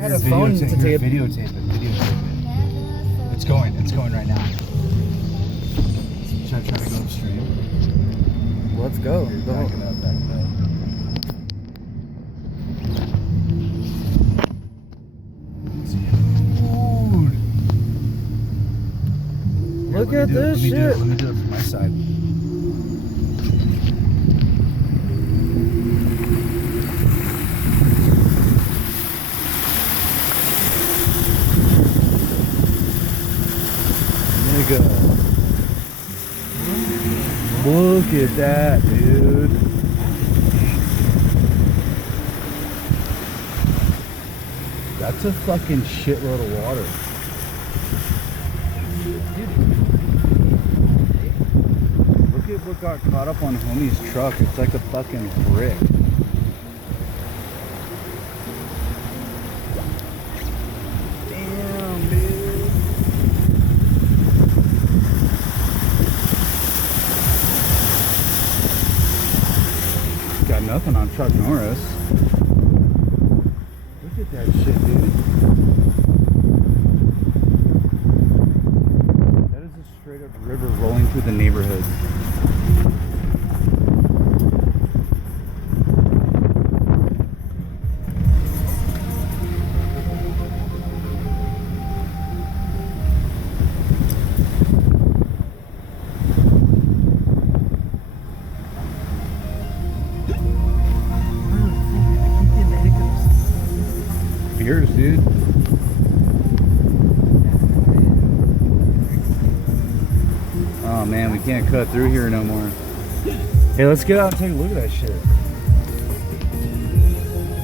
I had a phone to tape. Videotape it. It's going right now. Should I try to go upstream? Let's go. Back it up. Dude. Look at this shit. Let me do it from my side. Nigga. Look at that, dude. That's a fucking shitload of water. Look at what got caught up on homie's truck. It's like a fucking brick. Damn, dude. Got nothing on Chuck Norris. Look at that shit, dude. That is a straight up river rolling through the neighborhood. Beers, dude. Oh man, we can't cut through here no more. Hey, let's get out and take a look at that shit.